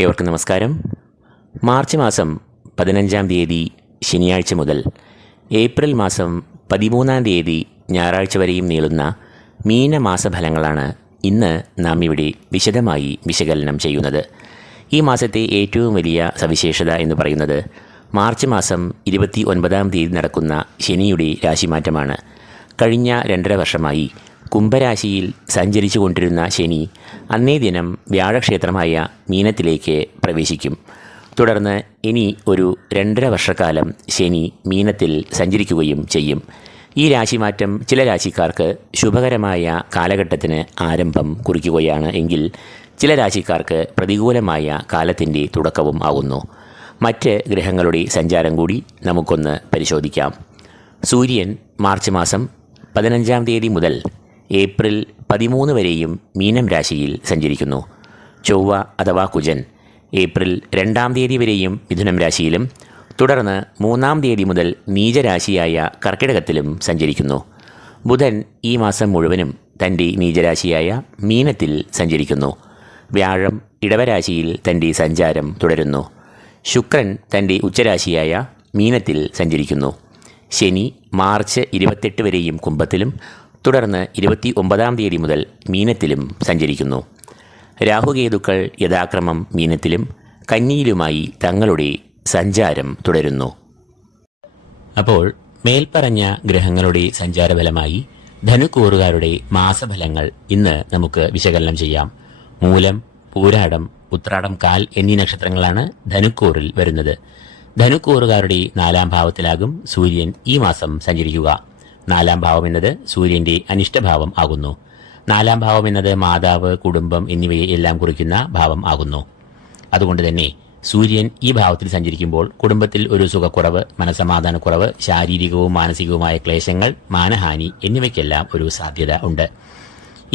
ഏവർക്കും നമസ്കാരം. മാർച്ച് മാസം 15-ാം തീയതി ശനിയാഴ്ച മുതൽ ഏപ്രിൽ മാസം 13-ാം തീയതി ഞായറാഴ്ച വരെയും നീളുന്ന മീനമാസഫലങ്ങളാണ് ഇന്ന് നാം ഇവിടെ വിശദമായി വിശകലനം ചെയ്യുന്നത്. ഈ മാസത്തെ ഏറ്റവും വലിയ സവിശേഷത എന്ന് പറയുന്നത് മാർച്ച് മാസം 29-ാം തീയതി നടക്കുന്ന ശനിയുടെ രാശിമാറ്റമാണ്. കഴിഞ്ഞ 2.5 വർഷമായി കുംഭരാശിയിൽ സഞ്ചരിച്ചു കൊണ്ടിരുന്ന ശനി അന്നേ ദിനം വ്യാഴക്ഷേത്രമായ മീനത്തിലേക്ക് പ്രവേശിക്കും. തുടർന്ന് ഇനി ഒരു 2.5 വർഷക്കാലം ശനി മീനത്തിൽ സഞ്ചരിക്കുകയും ചെയ്യും. ഈ രാശിമാറ്റം ചില രാശിക്കാർക്ക് ശുഭകരമായ കാലഘട്ടത്തിന് ആരംഭം കുറിക്കുകയാണ് എങ്കിൽ ചില രാശിക്കാർക്ക് പ്രതികൂലമായ കാലത്തിൻ്റെ തുടക്കവും ആകുന്നു. മറ്റ് ഗ്രഹങ്ങളുടെ സഞ്ചാരം കൂടി നമുക്കൊന്ന് പരിശോധിക്കാം. സൂര്യൻ മാർച്ച് മാസം 15-ാം തീയതി മുതൽ ഏപ്രിൽ 13 വരെയും മീനം രാശിയിൽ സഞ്ചരിക്കുന്നു. ചൊവ്വ അഥവാ കുജൻ ഏപ്രിൽ 2-ാം തീയതി വരെയും മിഥുനം രാശിയിലും തുടർന്ന് 3-ാം തീയതി മുതൽ നീചരാശിയായ കർക്കിടകത്തിലും സഞ്ചരിക്കുന്നു. ബുധൻ ഈ മാസം മുഴുവനും തൻ്റെ നീചരാശിയായ മീനത്തിൽ സഞ്ചരിക്കുന്നു. വ്യാഴം ഇടവരാശിയിൽ തൻ്റെ സഞ്ചാരം തുടരുന്നു. ശുക്രൻ തൻ്റെ ഉച്ചരാശിയായ മീനത്തിൽ സഞ്ചരിക്കുന്നു. ശനി മാർച്ച് 28 വരെയും കുംഭത്തിലും തുടർന്ന് 29-ാം തീയതി മുതൽ മീനത്തിലും സഞ്ചരിക്കുന്നു. രാഹുകേതുക്കൾ യഥാക്രമം മീനത്തിലും കന്നിയിലുമായി തങ്ങളുടെ സഞ്ചാരം തുടരുന്നു. അപ്പോൾ മേൽപ്പറഞ്ഞ ഗ്രഹങ്ങളുടെ സഞ്ചാരഫലമായി ധനുക്കൂറുകാരുടെ മാസഫലങ്ങൾ ഇന്ന് നമുക്ക് വിശകലനം ചെയ്യാം. മൂലം, പൂരാടം, ഉത്രാടം, കാൽ എന്നീ നക്ഷത്രങ്ങളാണ് ധനുക്കൂറിൽ വരുന്നത്. ധനുക്കൂറുകാരുടെ 4-ാം ഭാവത്തിലാകും സൂര്യൻ ഈ മാസം സഞ്ചരിക്കുക. 4-ാം ഭാവം എന്നത് സൂര്യന്റെ അനിഷ്ടഭാവം ആകുന്നു. 4-ാം ഭാവം എന്നത് മാതാവ്, കുടുംബം എന്നിവയെ എല്ലാം കുറിക്കുന്ന ഭാവം ആകുന്നു. അതുകൊണ്ട് തന്നെ സൂര്യൻ ഈ ഭാവത്തിൽ സഞ്ചരിക്കുമ്പോൾ കുടുംബത്തിൽ ഒരു സുഖക്കുറവ്, മനസമാധാനക്കുറവ്, ശാരീരികവും മാനസികവുമായ ക്ലേശങ്ങൾ, മാനഹാനി എന്നിവയ്ക്കെല്ലാം ഒരു സാധ്യത ഉണ്ട്.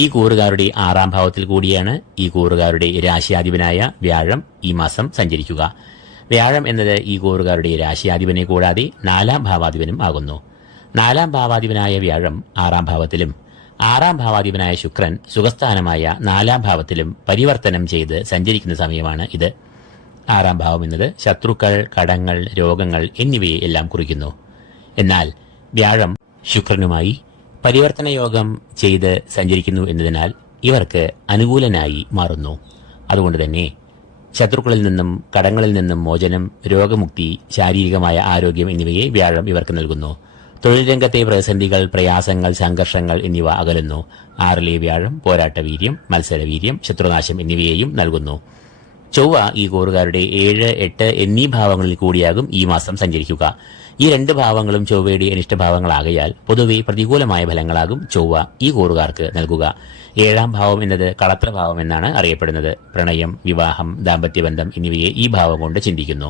ഈ കൂറുകാരുടെ 6-ാം ഭാവത്തിൽ കൂടിയാണ് ഈ കൂറുകാരുടെ രാശിയാധിപനായ വ്യാഴം ഈ മാസം സഞ്ചരിക്കുക. വ്യാഴം എന്നത് ഈ കൂറുകാരുടെ രാശിയാധിപനെ കൂടാതെ 4-ാം ഭാവാധിപനും ആകുന്നു. 4-ാം ഭാവാധിപനായ വ്യാഴം 6-ാം ഭാവത്തിലും 6-ാം ഭാവാധിപനായ ശുക്രൻ സുഖസ്ഥാനമായ 4-ാം ഭാവത്തിലും പരിവർത്തനം ചെയ്ത് സഞ്ചരിക്കുന്ന സമയമാണ് ഇത്. 6-ാം ഭാവം എന്നത് ശത്രുക്കൾ, കടങ്ങൾ, രോഗങ്ങൾ എന്നിവയെ എല്ലാം കുറിക്കുന്നു. എന്നാൽ വ്യാഴം ശുക്രനുമായി പരിവർത്തന യോഗം ചെയ്ത് സഞ്ചരിക്കുന്നു എന്നതിനാൽ ഇവർക്ക് അനുകൂലനായി മാറുന്നു. അതുകൊണ്ട് തന്നെ ശത്രുക്കളിൽ നിന്നും കടങ്ങളിൽ നിന്നും മോചനം, രോഗമുക്തി, ശാരീരികമായ ആരോഗ്യം എന്നിവയെ വ്യാഴം ഇവർക്ക് നൽകുന്നു. തൊഴിൽ രംഗത്തെ പ്രതിസന്ധികൾ, പ്രയാസങ്ങൾ, സംഘർഷങ്ങൾ എന്നിവ അകലുന്നു. 6-ലെ വ്യാഴം പോരാട്ടവീര്യം, മത്സരവീര്യം, ശത്രുനാശം എന്നിവയെയും നൽകുന്നു. ചൊവ്വ ഈ കൂറുകാരുടെ 7, 8 എന്നീ ഭാവങ്ങളിൽ കൂടിയാകും ഈ മാസം സഞ്ചരിക്കുക. ഈ 2 ഭാവങ്ങളും ചൊവ്വയുടെ അനിഷ്ടഭാവങ്ങളാകയാൽ പൊതുവെ പ്രതികൂലമായ ഫലങ്ങളാകും ചൊവ്വ ഈ കൂറുകാർക്ക് നൽകുക. 7-ാം ഭാവം എന്നത് കളത്രഭാവം എന്നാണ് അറിയപ്പെടുന്നത്. പ്രണയം, വിവാഹം, ദാമ്പത്യബന്ധം എന്നിവയെ ഈ ഭാവം കൊണ്ട് ചിന്തിക്കുന്നു.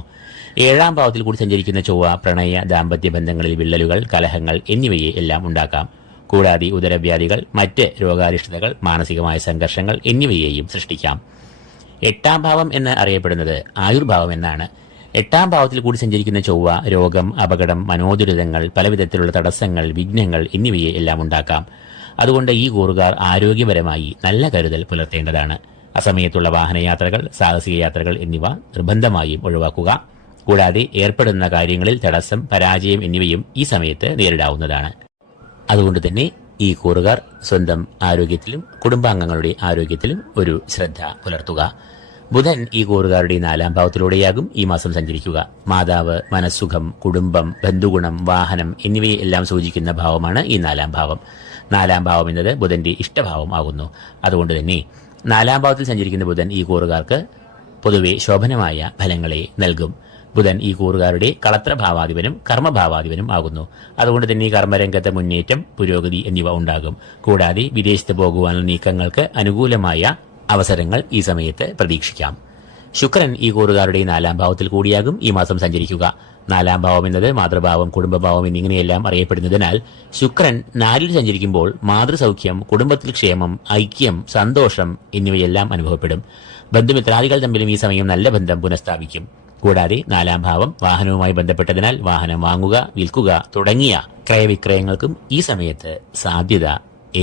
7-ാം ഭാവത്തിൽ കൂടി സഞ്ചരിക്കുന്ന ചൊവ്വ പ്രണയ, ദാമ്പത്യ ബന്ധങ്ങളിൽ വിള്ളലുകൾ, കലഹങ്ങൾ എന്നിവയെ എല്ലാം ഉണ്ടാക്കാം. കൂടാതെ ഉദരവ്യാധികൾ, മറ്റ് രോഗാരിഷ്ടതകൾ, മാനസികമായ സംഘർഷങ്ങൾ എന്നിവയെയും സൃഷ്ടിക്കാം. 8-ാം ഭാവം എന്ന് അറിയപ്പെടുന്നത് ആയുർഭാവം എന്നാണ്. 8-ാം ഭാവത്തിൽ കൂടി സഞ്ചരിക്കുന്ന ചൊവ്വ രോഗം, അപകടം, മനോദുരിതങ്ങൾ, പലവിധത്തിലുള്ള തടസ്സങ്ങൾ, വിഘ്നങ്ങൾ എന്നിവയെ എല്ലാം ഉണ്ടാക്കാം. അതുകൊണ്ട് ഈ കൂറുകാർ ആരോഗ്യപരമായി നല്ല കരുതൽ പുലർത്തേണ്ടതാണ്. അസമയത്തുള്ള വാഹനയാത്രകൾ, സാഹസിക യാത്രകൾ എന്നിവ നിർബന്ധമായും ഒഴിവാക്കുക. കൂടാതെ ഏർപ്പെടുന്ന കാര്യങ്ങളിൽ തടസ്സം, പരാജയം എന്നിവയും ഈ സമയത്ത് നേരിടാവുന്നതാണ്. അതുകൊണ്ട് തന്നെ ഈ കൂറുകാർ സ്വന്തം ആരോഗ്യത്തിലും കുടുംബാംഗങ്ങളുടെ ആരോഗ്യത്തിലും ഒരു ശ്രദ്ധ പുലർത്തുക. ബുധൻ ഈ കൂറുകാരുടെ 4-ാം ഭാവത്തിലൂടെയാകും ഈ മാസം സഞ്ചരിക്കുക. മാതാവ്, മനസ്സുഖം, കുടുംബം, ബന്ധുഗുണം, വാഹനം എന്നിവയെ എല്ലാം സൂചിക്കുന്ന ഭാവമാണ് ഈ 4-ാം ഭാവം. 4-ാം ഭാവം എന്നത് ബുധന്റെ ഇഷ്ടഭാവം ആകുന്നു. അതുകൊണ്ട് തന്നെ 4-ാം ഭാവത്തിൽ സഞ്ചരിക്കുന്ന ബുധൻ ഈ കൂറുകാർക്ക് പൊതുവെ ശോഭനമായ ഫലങ്ങളെ നൽകും. ബുധൻ ഈ കൂറുകാരുടെ കളത്രഭാവാധിപനും കർമ്മഭാവാധിപനും ആകുന്നു. അതുകൊണ്ട് തന്നെ കർമ്മരംഗത്തെ മുന്നേറ്റം, പുരോഗതി എന്നിവ ഉണ്ടാകും. കൂടാതെ വിദേശത്ത് പോകുവാനുള്ള നീക്കങ്ങൾക്ക് അനുകൂലമായ അവസരങ്ങൾ ഈ സമയത്ത് പ്രതീക്ഷിക്കാം. ശുക്രൻ ഈ കൂറുകാരുടെ 4-ാം ഭാവത്തിൽ കൂടിയാകും ഈ മാസം സഞ്ചരിക്കുക. 4-ാം ഭാവം എന്നത് മാതൃഭാവം, കുടുംബഭാവം എന്നിങ്ങനെയെല്ലാം അറിയപ്പെടുന്നതിനാൽ ശുക്രൻ 4-ൽ സഞ്ചരിക്കുമ്പോൾ മാതൃസൗഖ്യം, കുടുംബത്തിൽ ക്ഷേമം, ഐക്യം, സന്തോഷം എന്നിവയെല്ലാം അനുഭവപ്പെടും. ബന്ധുമിത്രാദികൾ തമ്മിലും ഈ സമയം നല്ല ബന്ധം പുനഃസ്ഥാപിക്കും. കൂടാതെ 4-ാം ഭാവം വാഹനവുമായി ബന്ധപ്പെട്ടതിനാൽ വാഹനം വാങ്ങുക, വിൽക്കുക തുടങ്ങിയ ക്രയവിക്രയങ്ങൾക്കും ഈ സമയത്ത് സാധ്യത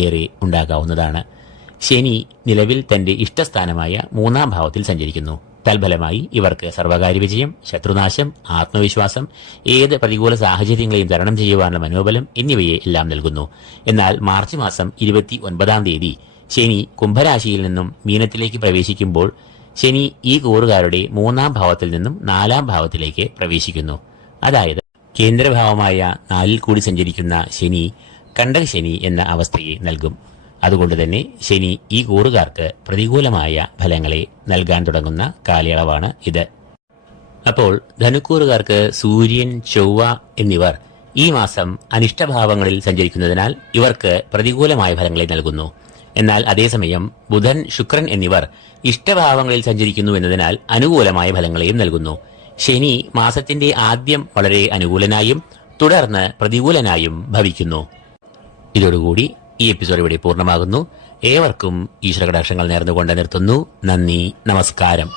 ഏറെ ഉണ്ടാകാവുന്നതാണ്. ശനി നിലവിൽ തന്റെ ഇഷ്ടസ്ഥാനമായ 3-ാം ഭാവത്തിൽ സഞ്ചരിക്കുന്നു. തൽഫലമായി ഇവർക്ക് സർവകാര്യ വിജയം, ശത്രുനാശം, ആത്മവിശ്വാസം, ഏത് പ്രതികൂല സാഹചര്യങ്ങളെയും തരണം ചെയ്യുവാനുള്ള മനോബലം എന്നിവയെ എല്ലാം നൽകുന്നു. എന്നാൽ മാർച്ച് മാസം 29-ാം തീയതി ശനി കുംഭരാശിയിൽ നിന്നും മീനത്തിലേക്ക് പ്രവേശിക്കുമ്പോൾ ശനി ഈ കൂറുകാരുടെ 3-ാം ഭാവത്തിൽ നിന്നും 4-ാം ഭാവത്തിലേക്ക് പ്രവേശിക്കുന്നു. അതായത് കേന്ദ്രഭാവമായ 4-ൽ കൂടി സഞ്ചരിക്കുന്ന ശനി കണ്ടകശനി എന്ന അവസ്ഥയെ നൽകും. അതുകൊണ്ട് തന്നെ ശനി ഈ കൂറുകാർക്ക് പ്രതികൂലമായ ഫലങ്ങളെ നൽകാൻ തുടങ്ങുന്ന കാലയളവാണ് ഇത്. അപ്പോൾ ധനുക്കൂറുകാർക്ക് സൂര്യൻ, ചൊവ്വ എന്നിവർ ഈ മാസം അനിഷ്ടഭാവങ്ങളിൽ സഞ്ചരിക്കുന്നതിനാൽ ഇവർക്ക് പ്രതികൂലമായ ഫലങ്ങളെ നൽകുന്നു. എന്നാൽ അതേസമയം ബുധൻ, ശുക്രൻ എന്നിവർ ഇഷ്ടഭാവങ്ങളിൽ സഞ്ചരിക്കുന്നു എന്നതിനാൽ അനുകൂലമായ ഫലങ്ങളെയും നൽകുന്നു. ശനി മാസത്തിന്റെ ആദ്യം വളരെ അനുകൂലനായും തുടർന്ന് പ്രതികൂലനായും ഭവിക്കുന്നു. ഇതോടുകൂടി ഈ എപ്പിസോഡ് ഇവിടെ പൂർണ്ണമാകുന്നു. ഏവർക്കും ഈശ്വര കടാക്ഷങ്ങൾ നേർന്നുകൊണ്ട് നിർത്തുന്നു. നന്ദി, നമസ്കാരം.